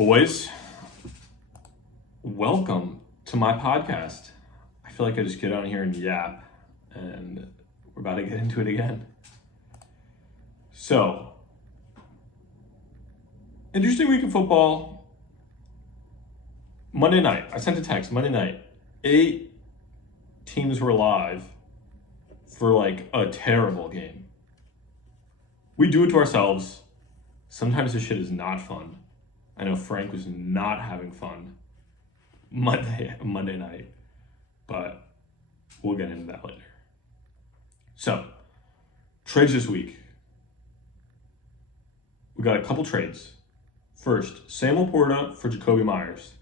Boys, welcome to my podcast. I feel like I just get on here and yap, and we're about to get into it again. So, interesting week of football. Monday night, I sent a text, Monday night, 8 teams were live for like a terrible game. We do it to ourselves. Sometimes this shit is not fun. I know Frank was not having fun Monday night, but we'll get into that later. So, trades this week. We got a couple trades. First, Sam Laporta for Jakobi Meyers.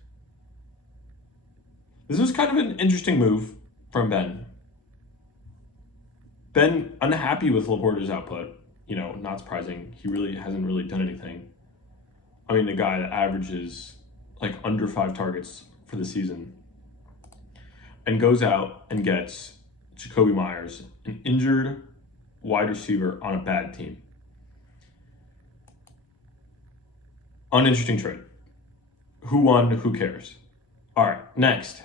This was kind of an interesting move from Ben. Ben, unhappy with Laporta's output. Not surprising. He really hasn't really done anything. I mean, the guy that averages like under 5 targets for the season and goes out and gets Jakobi Meyers, an injured wide receiver on a bad team. Uninteresting trade. Who won? Who cares? All right, next,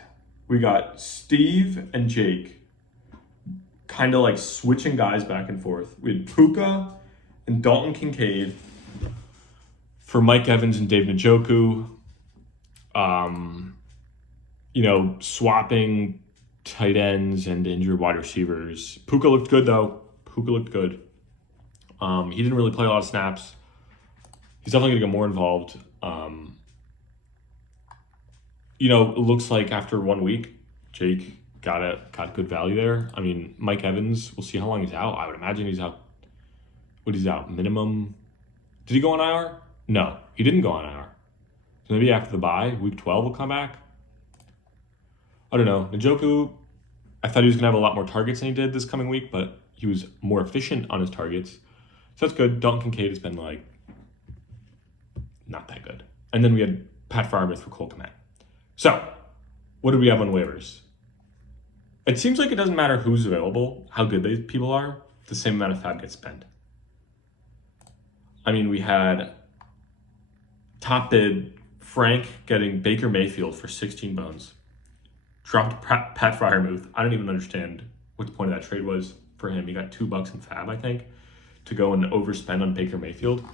we got Steve and Jake kind of like switching guys back and forth. We had Puka and Dalton Kincaid for Mike Evans and Dave Njoku. Swapping tight ends and injured wide receivers. Puka looked good, though. He didn't really play a lot of snaps. He's definitely going to get more involved. It looks like after 1 week, Jake got good value there. I mean, Mike Evans, we'll see how long he's out. I would imagine he's out. What he's out? Minimum. Did he go on IR? No, he didn't go on IR. So maybe after the bye, week 12 will come back. I don't know. Njoku, I thought he was going to have a lot more targets than he did this coming week, but he was more efficient on his targets. So that's good. Dalton Kincaid has been not that good. And then we had Pat Freiermuth for Cole Kmet. So, what do we have on waivers? It seems like it doesn't matter who's available, how good these people are, the same amount of fab gets spent. I mean, we had top bid Frank getting Baker Mayfield for 16 bones. Dropped Pat Freiermuth. I don't even understand what the point of that trade was for him. He got $2 in fab, I think, to go and overspend on Baker Mayfield.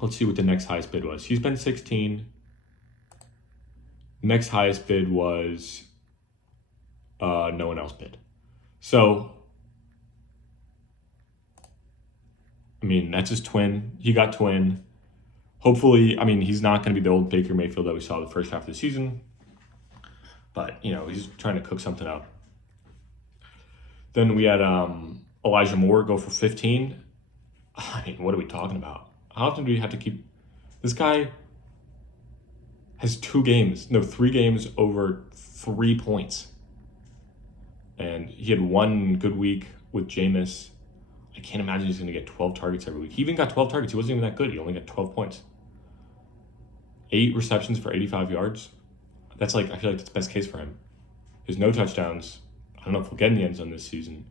Let's see what the next highest bid was. He's been 16. Next highest bid was no one else bid. So, I mean, that's his twin. He got twin. Hopefully, I mean, he's not going to be the old Baker Mayfield that we saw the first half of the season. But, he's trying to cook something up. Then we had Elijah Moore go for 15. I mean, what are we talking about? How often do we have to keep... This guy has 3 games over 3 points. And he had 1 good week with Jameis. I can't imagine he's going to get 12 targets every week. He even got 12 targets. He wasn't even that good. He only got 12 points. 8 receptions for 85 yards. I feel like that's the best case for him. There's no touchdowns. I don't know if we'll get in the end zone this season.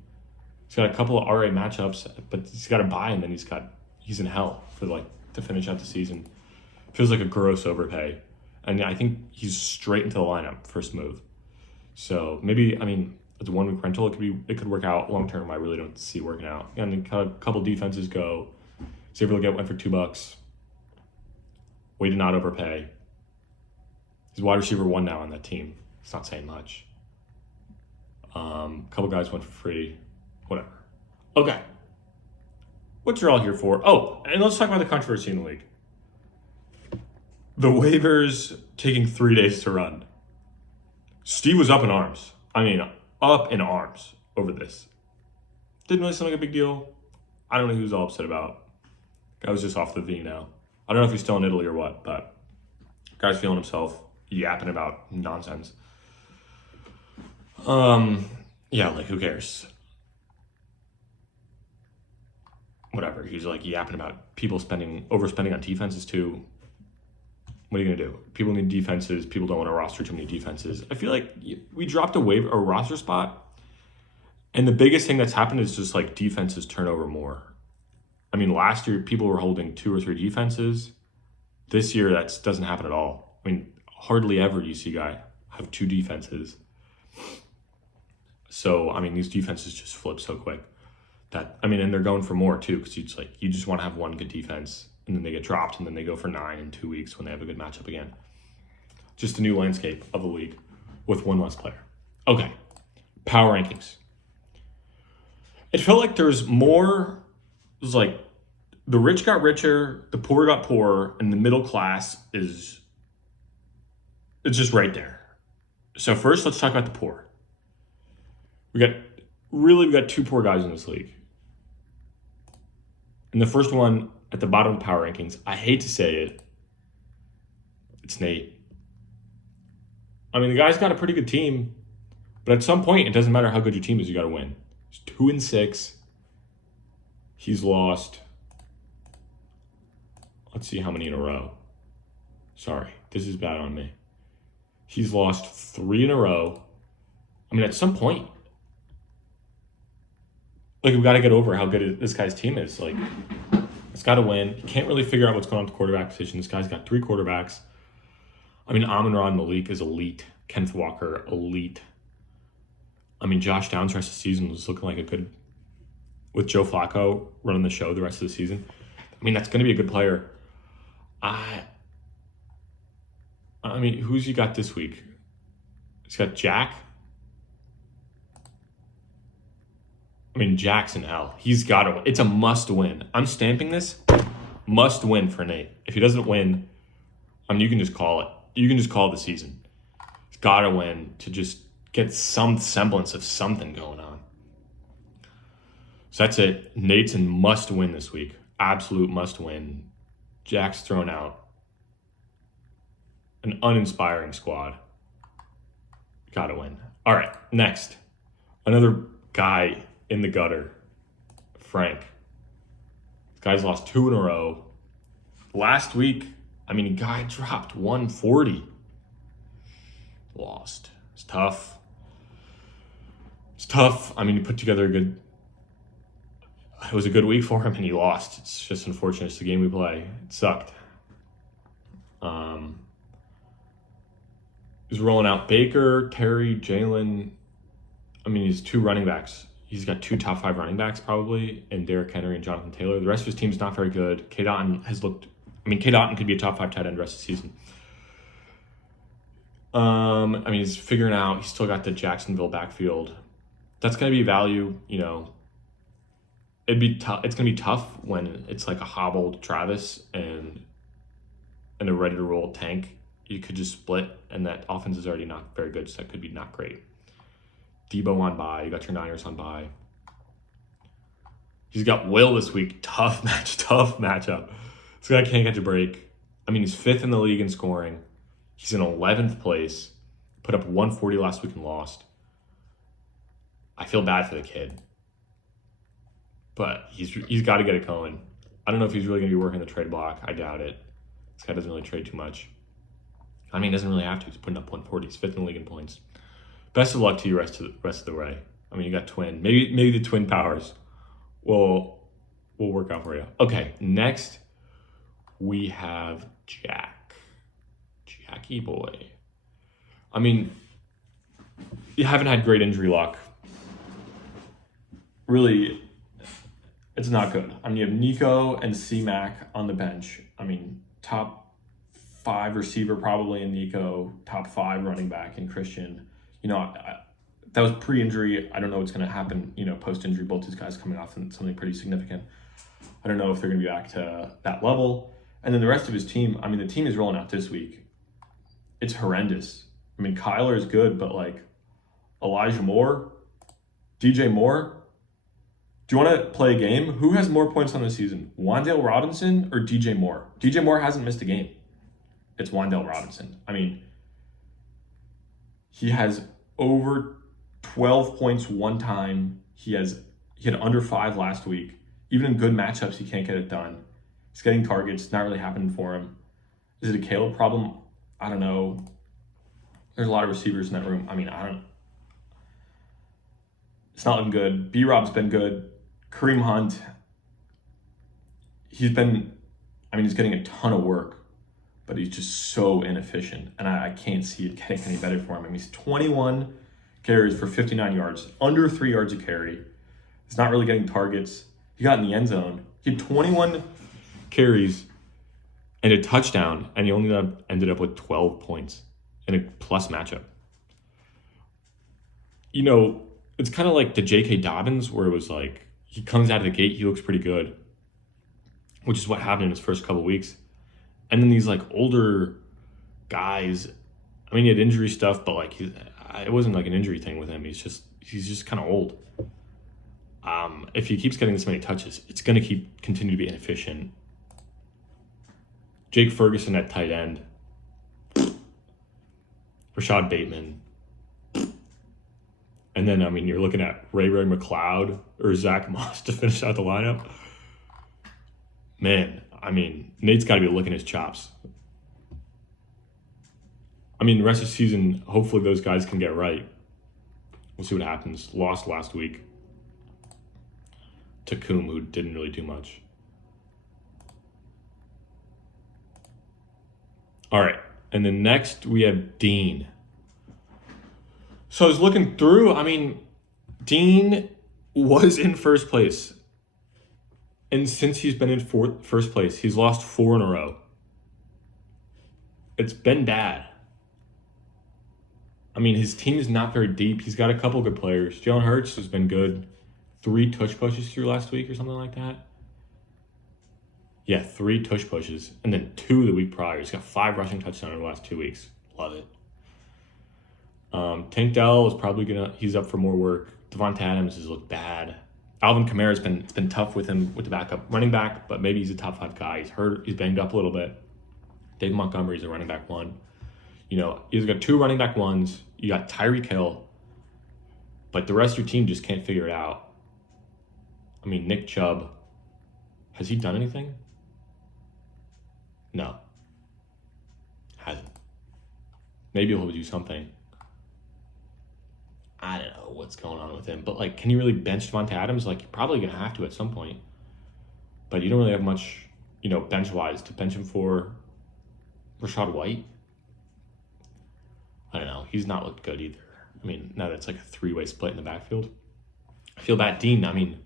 He's got a couple of RA matchups, but he's got a bye, and then he's in hell to finish out the season. Feels like a gross overpay. And I think he's straight into the lineup, first move. So maybe, it's a 1-week rental. It could work out long term. I really don't see it working out. And then a couple defenses go. Xavier Legette went for $2. Way to not overpay. He's wide receiver 1 now on that team. It's not saying much. Couple guys went for free. Whatever. Okay. What you're all here for? Oh, and let's talk about the controversy in the league. The waivers taking 3 days to run. Steve was up in arms. Up in arms over this. Didn't really sound like a big deal. I don't know who he was all upset about. Guy was just off the V now. I don't know if he's still in Italy or what, but guy's feeling himself, yapping about nonsense. Who cares? Whatever. He's yapping about people overspending on defenses too. What are you going to do? People need defenses. People don't want to roster too many defenses. I feel like we dropped a roster spot, and the biggest thing that's happened is just defenses turn over more. Last year people were holding 2 or 3 defenses. This year, that doesn't happen at all. I mean, hardly ever do you see a guy have two defenses. So, I mean, these defenses just flip so quick. And they're going for more too, because you just want to have one good defense, and then they get dropped, and then they go for 9 in 2 weeks when they have a good matchup again. Just a new landscape of the league with one less player. Okay, power rankings. It felt like there's more. It was like the rich got richer, the poor got poorer, and the middle class it's just right there. So first, let's talk about the poor. We got two poor guys in this league. And the first one at the bottom of the power rankings, I hate to say it, it's Nate. I mean, the guy's got a pretty good team, but at some point, it doesn't matter how good your team is, you got to win. He's 2-6. He's lost. Let's see how many in a row. Sorry, this is bad on me. He's lost 3 in a row. I mean, at some point, we've got to get over how good this guy's team is. It's got to win. You can't really figure out what's going on with the quarterback position. This guy's got 3 quarterbacks. I mean, Amon-Ra Malik is elite. Kenneth Walker, elite. I mean, Josh Downs the rest of the season was looking like a good, with Joe Flacco running the show the rest of the season. I mean, that's going to be a good player. I mean, who's you got this week? He's got Jack. I mean, Jackson L. He's got to win. It's a must win. I'm stamping this. Must win for Nate. If he doesn't win, you can just call it. You can just call it the season. He's got to win to just get some semblance of something going on. So that's it. Nate's in must win this week. Absolute must win. Jack's thrown out. An uninspiring squad. Got to win. All right, next. Another guy in the gutter, Frank. This guy's lost 2 in a row. Last week, a guy dropped 140. Lost. It's tough. He put together it was a good week for him, and he lost. It's just unfortunate. It's the game we play. It sucked. He's rolling out Baker, Terry, Jalen. He's 2 running backs. He's got 2 top 5 running backs probably, and Derrick Henry and Jonathan Taylor. The rest of his team's not very good. Cade Otton Cade Otton could be a top 5 tight end the rest of the season. He's figuring out. He's still got the Jacksonville backfield. That's going to be value. It'd be tough. It's going to be tough when it's like a hobbled Travis and a ready to roll Tank. You could just split, and that offense is already not very good, so that could be not great. Debo on bye. You got your Niners on bye. He's got Will this week. Tough matchup. This guy can't catch a break. He's 5th in the league in scoring. He's in 11th place. Put up 140 last week and lost. I feel bad for the kid. But he's got to get it going. I don't know if he's really going to be working the trade block. I doubt it. This guy doesn't really trade too much. He doesn't really have to. He's putting up 140. He's 5th in the league in points. Best of luck to you rest of the way. You got Twin. Maybe the Twin powers will work out for you. Okay, next we have Jackie boy. You haven't had great injury luck. Really, it's not good. You have Nico and C-Mac on the bench. Top 5 receiver probably in Nico, top 5 running back in Christian. That was pre-injury. I don't know what's going to happen, post-injury. Both these guys coming off something pretty significant. I don't know if they're going to be back to that level. And then the rest of his team, the team is rolling out this week. It's horrendous. Kyler is good, but Elijah Moore, DJ Moore. Do you want to play a game? Who has more points on the season, Wan'Dale Robinson or DJ Moore? DJ Moore hasn't missed a game. It's Wan'Dale Robinson. He has over 12 points one time. He had under 5 last week. Even in good matchups, he can't get it done. He's getting targets. It's not really happening for him. Is it a Caleb problem? I don't know. There's a lot of receivers in that room. It's not looking good. B-Rob's been good. Kareem Hunt, he's getting a ton of work. but he's just so inefficient, and I can't see it getting any better for him. I mean, he's 21 carries for 59 yards, under 3 yards a carry. He's not really getting targets. He got in the end zone. He had 21 carries and a touchdown, and he only ended up with 12 points in a plus matchup. You know, it's kind of like the J.K. Dobbins, where it was like he comes out of the gate, he looks pretty good, which is what happened in his first couple of weeks. And then these like older guys, I mean, he had injury stuff, but like it wasn't like an injury thing with him. He's just kind of old. If he keeps getting this many touches, it's going to continue to be inefficient. Jake Ferguson at tight end. Rashad Bateman. And then, I mean, you're looking at Ray McLeod or Zach Moss to finish out the lineup. Man, I mean, Nate's got to be licking his chops. I mean, the rest of the season, hopefully those guys can get right. We'll see what happens. Lost last week to Coombe, who didn't really do much. All right, and then next we have Dean. So I was looking through, I mean, Dean was in first place. And since he's been in first place, he's lost 4 in a row. It's been bad. I mean, his team is not very deep. He's got a couple good players. Jalen Hurts has been good. 3 tush pushes through last week or something like that. Yeah, 3 tush pushes. And then 2 the week prior. He's got 5 rushing touchdowns in the last 2 weeks. Love it. Tank Dell is probably he's up for more work. Devonta Adams has looked bad. Alvin Kamara's it's been tough with him with the backup running back, but maybe he's a top 5 guy. He's hurt. He's banged up a little bit. Dave Montgomery's a running back 1. You know, he's got 2 running back 1s. You got Tyreek Hill, but the rest of your team just can't figure it out. I mean, Nick Chubb, has he done anything? No. Hasn't. Maybe he'll do something. I don't know what's going on with him. But, like, can you really bench Devonta Adams? Like, you're probably going to have to at some point. But you don't really have much, you know, bench-wise to bench him for. Rachaad White? I don't know. He's not looked good either. I mean, now that's like a 3-way split in the backfield. I feel bad. Dean, I mean,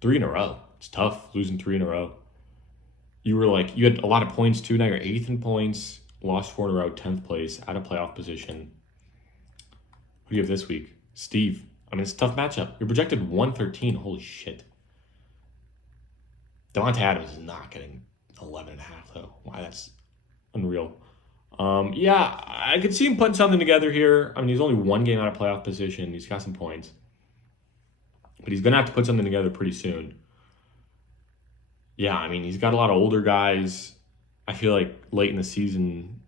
3 in a row. It's tough losing 3 in a row. You had a lot of points too. Now you're 8th in points. Lost 4 in a row, 10th place, out of playoff position. Who do you have this week? Steve. I mean, it's a tough matchup. You're projected 113. Holy shit. Devonta Adams is not getting 11.5, though. Wow, that's unreal. Yeah, I could see him putting something together here. I mean, he's only 1 game out of playoff position. He's got some points. But he's going to have to put something together pretty soon. Yeah, I mean, he's got a lot of older guys. I feel like late in the season,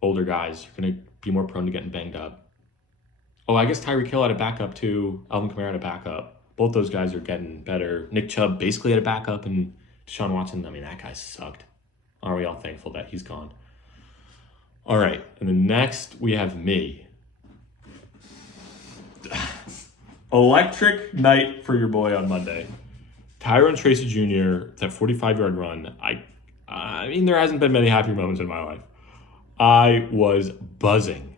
older guys are going to be more prone to getting banged up. Oh, I guess Tyreek Hill had a backup too. Alvin Kamara had a backup. Both those guys are getting better. Nick Chubb basically had a backup, and Deshaun Watson, I mean, that guy sucked. Are we all thankful that he's gone? All right, and then next we have me. Electric night for your boy on Monday. Tyrone Tracy Jr., that 45-yard run. I mean, there hasn't been many happy moments in my life. I was buzzing.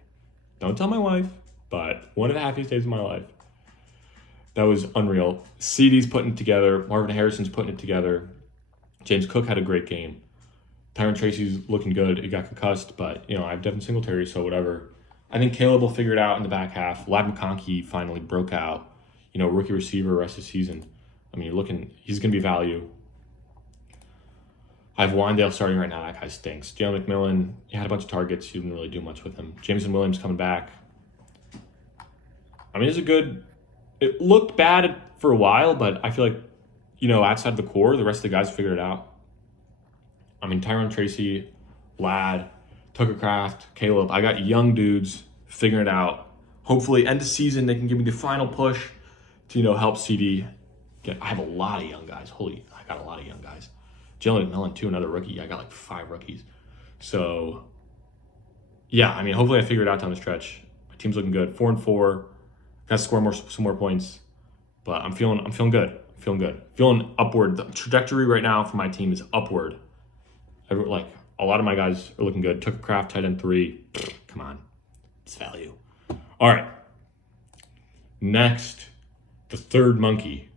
Don't tell my wife, but one of the happiest days of my life. That was unreal. CeeDee's putting it together. Marvin Harrison's putting it together. James Cook had a great game. Tyrone Tracy's looking good. He got concussed, but, you know, I have Devin Singletary, so whatever. I think Caleb will figure it out in the back half. Ladd McConkey finally broke out. You know, rookie receiver rest of the season. I mean, he's going to be value. I have Wandale starting right now. That guy stinks. Jalen McMillan, he had a bunch of targets. He didn't really do much with him. Jameson Williams coming back. I mean, it looked bad for a while, but I feel like, you know, outside the core, the rest of the guys figured it out. I mean, Tyrone Tracy, Ladd, Tucker Kraft, Caleb. I got young dudes figuring it out. Hopefully, end of season, they can give me the final push to, you know, help CD. I have a lot of young guys. I got a lot of young guys. Jalen McMillan, too, another rookie. I got like 5 rookies. So, yeah, I mean, hopefully I figure it out down the stretch. My team's looking good. 4-4. Got to score some more points. But I'm feeling good. Feeling upward. The trajectory right now for my team is upward. A lot of my guys are looking good. Tucker Kraft, tight end 3. Come on. It's value. All right. Next, the third monkey.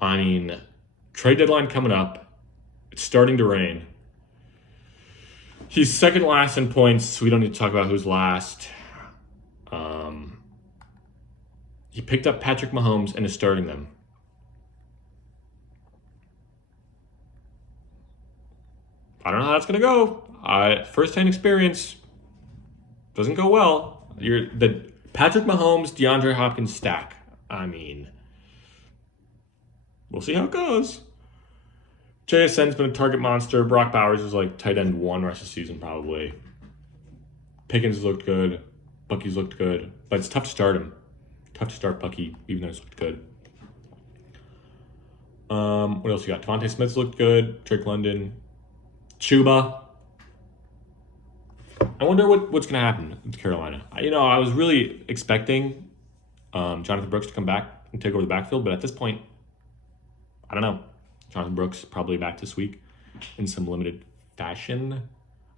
I mean, trade deadline coming up. It's starting to rain. He's second last in points, so we don't need to talk about who's last. He picked up Patrick Mahomes and is starting them. I don't know how that's going to go. First-hand experience doesn't go well. The Patrick Mahomes, DeAndre Hopkins stack. I mean, we'll see how it goes. JSN's been a target monster. Brock Bowers is like tight end 1 rest of the season probably. Pickens looked good. Bucky's looked good. But it's tough to start him. Tough to start Bucky, even though he's looked good. What else you got? Devontae Smith's looked good. Drake London. Chuba. I wonder what's going to happen with Carolina. I was really expecting Jonathan Brooks to come back and take over the backfield, but at this point, I don't know. Jonathan Brooks probably back this week in some limited fashion. I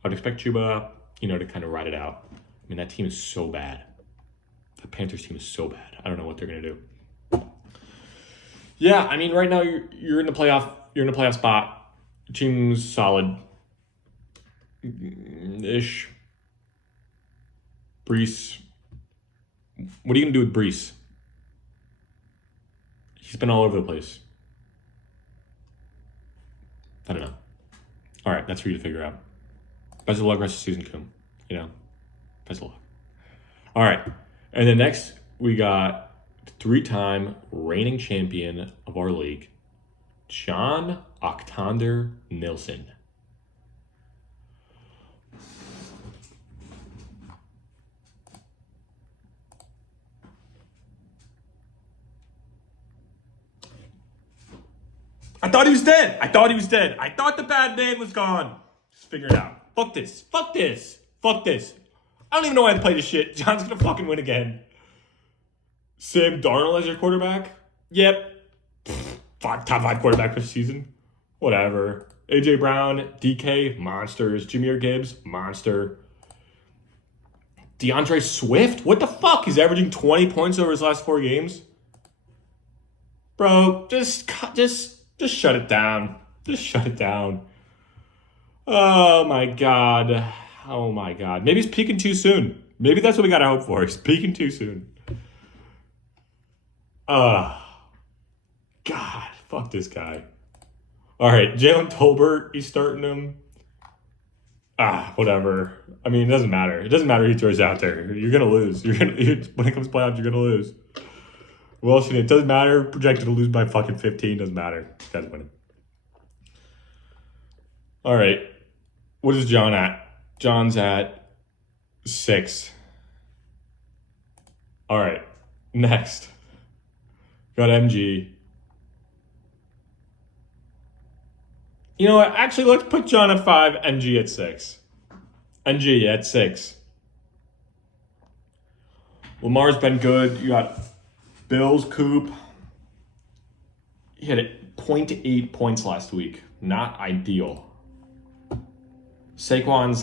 would expect Chuba, to kind of ride it out. I mean, that team is so bad. The Panthers team is so bad. I don't know what they're going to do. Yeah, I mean, right now you're in the playoff. You're in a playoff spot. Your team's solid-ish. Brees. What are you going to do with Brees? He's been all over the place. I don't know. All right, that's for you to figure out. Best of luck rest of the season, Coom. Best of luck. All right. And then next, we got 3-time reigning champion of our league, John Octander Nilsson. I thought he was dead. I thought the bad man was gone. Just figure it out. Fuck this. I don't even know why I play this shit. John's gonna fucking win again. Sam Darnold as your quarterback? Yep. Top 5 quarterback for the season. Whatever. AJ Brown, DK, monsters. Jahmyr Gibbs, monster. DeAndre Swift? What the fuck? He's averaging 20 points over his last 4 games? Bro, just shut it down. Just shut it down. Oh my god. Maybe he's peaking too soon. Maybe that's what we gotta hope for. He's peaking too soon. God, fuck this guy. All right, Jalen Tolbert, he's starting him. Whatever. I mean, it doesn't matter. It doesn't matter who he throws out there. You're gonna lose. When it comes to playoffs, you're gonna lose. Well, it doesn't matter. Projected to lose by fucking 15. Doesn't matter. This guy's winning. All right. What is John at? John's at 6. All right. Next. Got MG. You know what? Actually, let's put John at 5, MG at 6. MG at 6. Lamar's been good. You got Bills, Coop. He had 0.8 points last week. Not ideal. Saquon's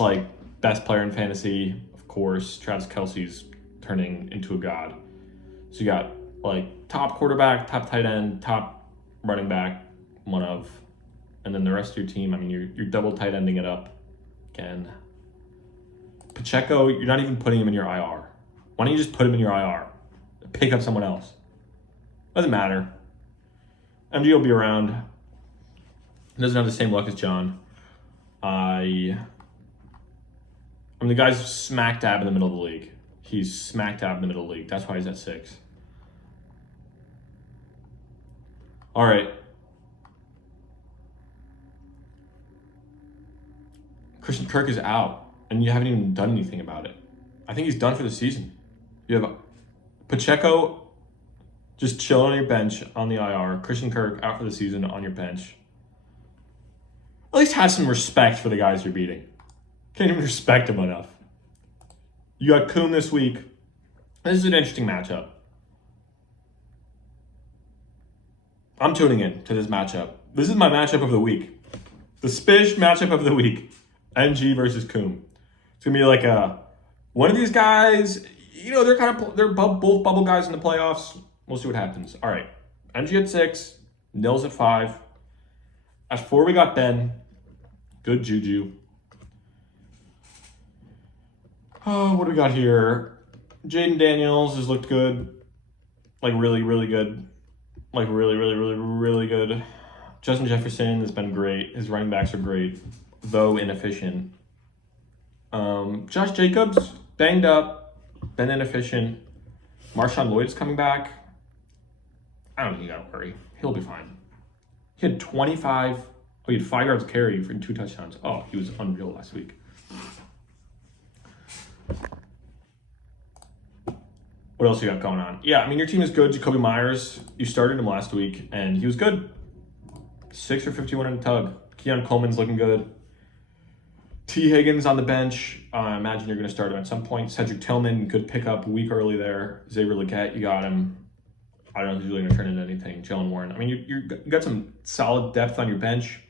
best player in fantasy, of course. Travis Kelce's turning into a god. So you got top quarterback, top tight end, top running back, one of, and then the rest of your team. I mean, you're double tight ending it up again. Pacheco, you're not even putting him in your IR. Why don't you just put him in your IR? Pick up someone else. Doesn't matter. MG will be around. He doesn't have the same luck as John. I mean, the guy's smack dab in the middle of the league. He's smack dab in the middle of the league. That's why he's at 6. All right. Christian Kirk is out, and you haven't even done anything about it. I think he's done for the season. You have Pacheco just chilling on your bench on the IR. Christian Kirk out for the season on your bench. At least have some respect for the guys you're beating. Can't even respect them enough. You got Coon this week. This is an interesting matchup. I'm tuning in to this matchup. This is my matchup of the week. The Spish matchup of the week. NG versus Coombe. It's gonna be like one of these guys. You know, they're both bubble guys in the playoffs. We'll see what happens. All right, NG at 6, Nils at 5. At 4 we got Ben. Good juju. Oh, what do we got here? Jaden Daniels has looked good. Like really, really good. Like really, really, really, really good. Justin Jefferson has been great. His running backs are great, though inefficient. Josh Jacobs, banged up, been inefficient. Marshawn Lloyd's coming back. I don't think you gotta worry. He'll be fine. He had 25. Oh, he had 5 yards carry for 2 touchdowns. Oh, he was unreal last week. What else you got going on? Yeah, I mean, your team is good. Jacoby Myers, you started him last week, and he was good. 6 for 51 in the tug. Keon Coleman's looking good. T. Higgins on the bench. I imagine you're going to start him at some point. Cedric Tillman, good pickup a week early there. Xavier Legette, you got him. I don't know if he's really going to turn into anything. Jalen Warren. I mean, you got some solid depth on your bench.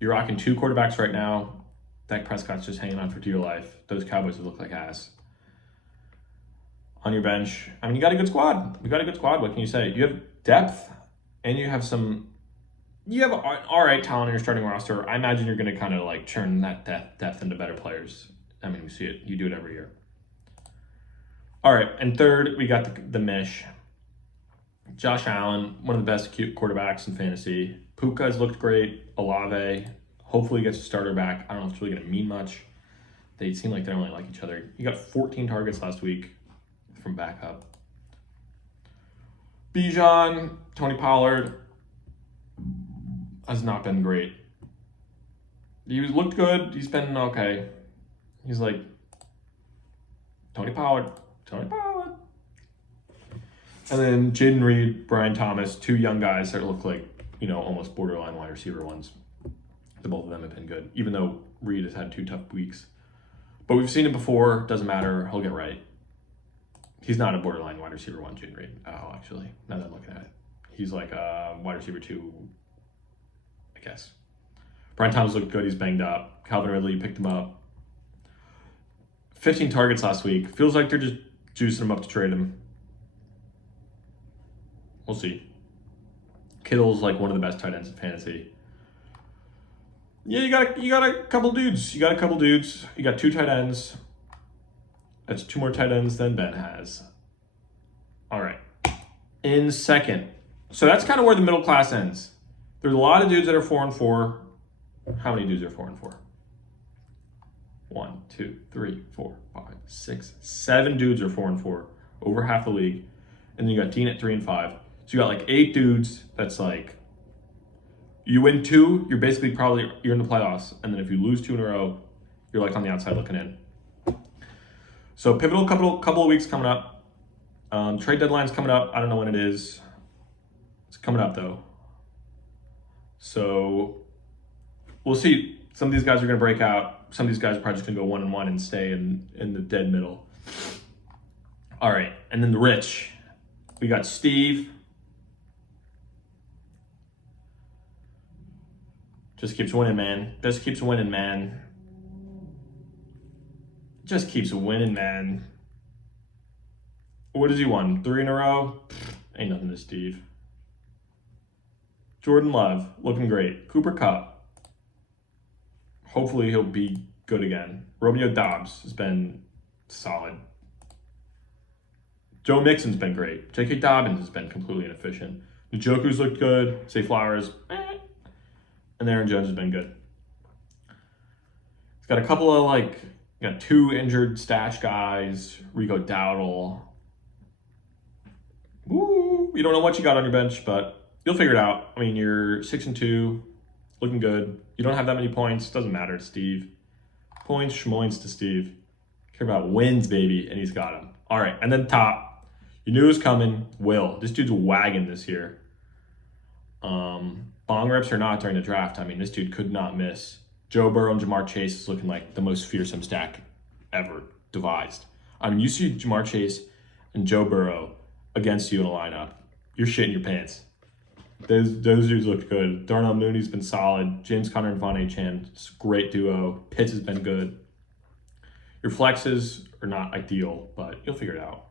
You're rocking 2 quarterbacks right now. Dak Prescott's just hanging on for dear life. Those Cowboys would look like ass. On your bench, I mean, you got a good squad. You got a good squad. What can you say? You have depth, and you have all right talent in your starting roster. I imagine you're going to kind of like turn that depth into better players. I mean, we see it. You do it every year. All right, and third, we got the Mish. Josh Allen, one of the best quarterbacks in fantasy. Puka has looked great. Olave, hopefully gets a starter back. I don't know if it's really going to mean much. They seem like they don't really like each other. He got 14 targets last week from backup. Bijan, Tony Pollard has not been great. He looked good. He's been okay. He's like Tony Pollard. And then Jaden Reed, Brian Thomas, 2 young guys that look like, you know, almost borderline wide receiver ones. The both of them have been good, even though Reed has had 2 tough weeks. But we've seen it before. Doesn't matter. He'll get right. He's not a borderline wide receiver 1, Jaden Reed. Oh, actually, now that I'm looking at it. He's like a wide receiver 2, I guess. Brian Thomas looked good. He's banged up. Calvin Ridley picked him up. 15 targets last week. Feels like they're just juicing him up to trade him. We'll see. Kittle's like one of the best tight ends in fantasy. Yeah, you got a couple dudes. You got 2 tight ends. That's 2 more tight ends than Ben has. All right. In second. So that's kind of where the middle class ends. There's a lot of dudes that are 4-4. How many dudes are 4-4? 1, 2, 3, 4, 5, 6, 7 dudes are 4-4. Over half the league. And then you got Dean at 3-5. So you got like 8 dudes that's like, you win 2, you're in the playoffs. And then if you lose 2 in a row, you're like on the outside looking in. So pivotal couple of weeks coming up. Trade deadline's coming up. I don't know when it is. It's coming up though. So we'll see. Some of these guys are going to break out. Some of these guys are probably just going to go 1-1 and stay in the dead middle. All right, and then the rich. We got Steve. Just keeps winning, man. Just keeps winning, man. What has he won? 3 in a row? Ain't nothing to Steve. Jordan Love, looking great. Cooper Kupp. Hopefully he'll be good again. Romeo Doubs has been solid. Joe Mixon's been great. J.K. Dobbins has been completely inefficient. Njoku's looked good. Zay Flowers, and Aaron Jones has been good. He's got a couple of got 2 injured stash guys. Rico Dowdle. Woo! You don't know what you got on your bench, but you'll figure it out. I mean, you're 6-2, looking good. You don't have that many points. Doesn't matter to Steve. Points, schmoints to Steve. Care about wins, baby, and he's got them. All right, and then top. You knew it was coming. Will. This dude's wagging this year. Bong reps or not during the draft, I mean, this dude could not miss. Joe Burrow and Jamar Chase is looking like the most fearsome stack ever devised. I mean, you see Jamar Chase and Joe Burrow against you in a lineup, you're shitting your pants. Those dudes looked good. Darnell Mooney's been solid. James Conner and Von A. Chan, it's a great duo. Pitts has been good. Your flexes are not ideal, but you'll figure it out.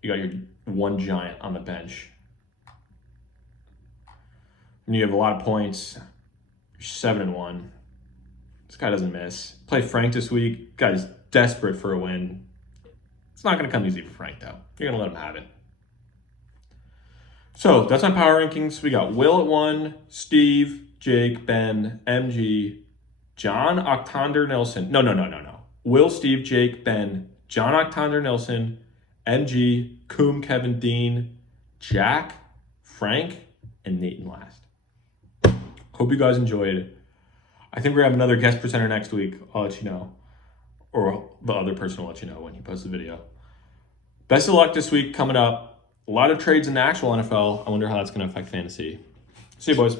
You got your one giant on the bench. And you have a lot of points. You're 7-1. This guy doesn't miss. Play Frank this week. Guy's desperate for a win. It's not going to come easy for Frank, though. You're going to let him have it. So that's my power rankings. We got Will at 1, Steve, Jake, Ben, MG, John Octander Nelson. No. Will, Steve, Jake, Ben, John Octander Nelson, MG, Coom, Kevin, Dean, Jack, Frank, and Nathan last. Hope you guys enjoyed. I think we're going to have another guest presenter next week. I'll let you know. Or the other person will let you know when he posts the video. Best of luck this week coming up. A lot of trades in the actual NFL. I wonder how that's going to affect fantasy. See you, boys.